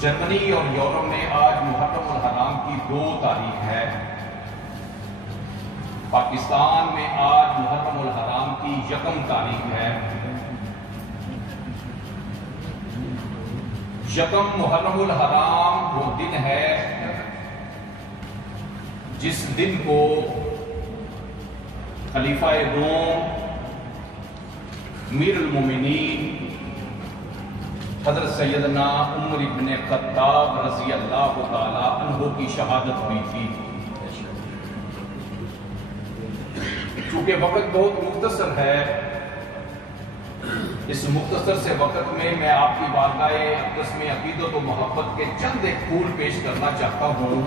جرمنی اور یورپ میں آج محرم الحرام کی 2 تاریخ ہے۔ پاکستان میں آج محرم الحرام کی 1 تاریخ ہے۔ 1 محرم الحرام وہ دن ہے جس دن کو خلیفہ روم امیر المومنین حضرت سیدنا عمر ابن خطاب رضی اللہ تعالی عنہ کی شہادت ہوئی تھی۔ چونکہ وقت بہت مختصر ہے، اس مختصر سے وقت میں آپ کی بارگاہ اقدس میں عقیدت و محبت کے چند ایک پھول پیش کرنا چاہتا ہوں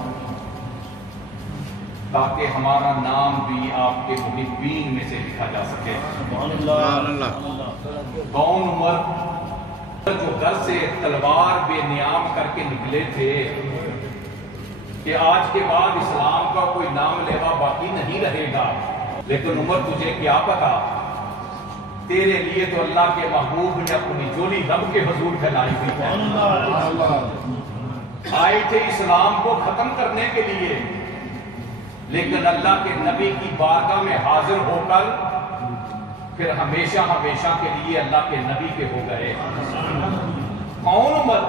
تاکہ ہمارا نام بھی آپ کے محبین میں سے لکھا جا سکے۔ کون عمر جو گھر سے تلوار بے نیام کر کے نکلے تھے کہ آج کے بعد اسلام کا کوئی نام لیوا باقی نہیں رہے گا، لیکن عمر تجھے کیا پتا، تیرے لیے تو اللہ کے محبوب نے اپنی جولی رب کے حضور پھیلائی ہوئی ہے۔ آئے تھے اسلام کو ختم کرنے کے لیے، لیکن اللہ کے نبی کی بارگاہ میں حاضر ہو کر پھر ہمیشہ ہمیشہ کے لیے اللہ کے نبی کے ہو گئے۔ کون عمر؟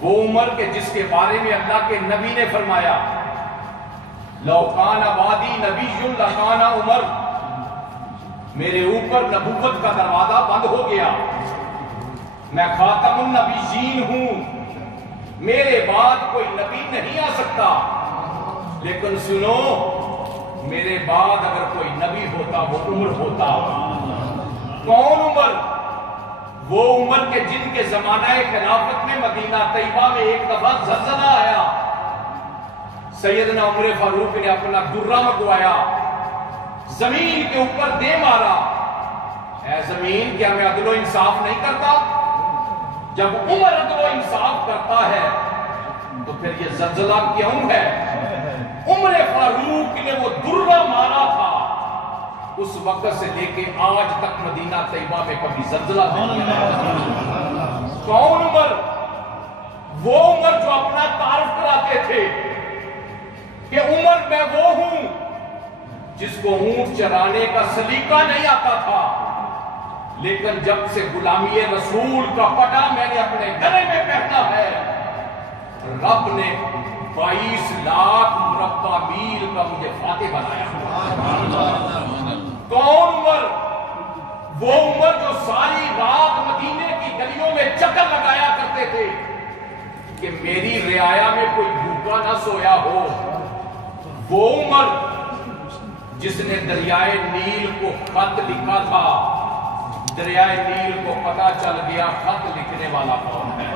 وہ عمر کے جس کے بارے میں اللہ کے نبی نے فرمایا لو کان بعدی نبی لکان عمر، میرے اوپر نبوت کا دروازہ بند ہو گیا، میں خاتم النبیین ہوں، میرے بعد کوئی نبی نہیں آ سکتا، لیکن سنو میرے بعد اگر کوئی نبی ہوتا وہ عمر ہوتا۔ کون عمر؟ وہ عمر کے جن کے زمانہ خلافت میں مدینہ طیبہ میں ایک دفعہ زلزلہ آیا، سیدنا عمر فاروق نے اپنا درہ منگوایا، زمین کے اوپر دے مارا، اے زمین کیا میں عدل و انصاف نہیں کرتا؟ جب عمر عدل و انصاف کرتا ہے تو پھر یہ زلزلہ کیوں ہے؟ عمر فاروق نے وہ درہ مارا تھا، اس وقت سے لے کے آج تک مدینہ طیبہ میں کبھی زلزلہ نہیں آیا۔ کون عمر؟ وہ عمر جو اپنا تعارف کراتے تھے کہ عمر میں وہ ہوں جس کو اونٹ چرانے کا سلیقہ نہیں آتا تھا، لیکن جب سے غلامی رسول کا پٹا میں نے اپنے گلے میں پہنا ہے، رب نے 22 لاکھ مربع میل کا مجھے فاتح بنایا۔ کون عمر؟ وہ عمر جو ساری رات مدینے کی گلیوں میں چکر لگایا کرتے تھے کہ میری رعایا میں کوئی بھوکا نہ سویا ہو۔ وہ عمر جس نے دریائے نیل کو خط لکھا تھا، دریائے نیل کو پتہ چل گیا خط لکھنے والا کون ہے۔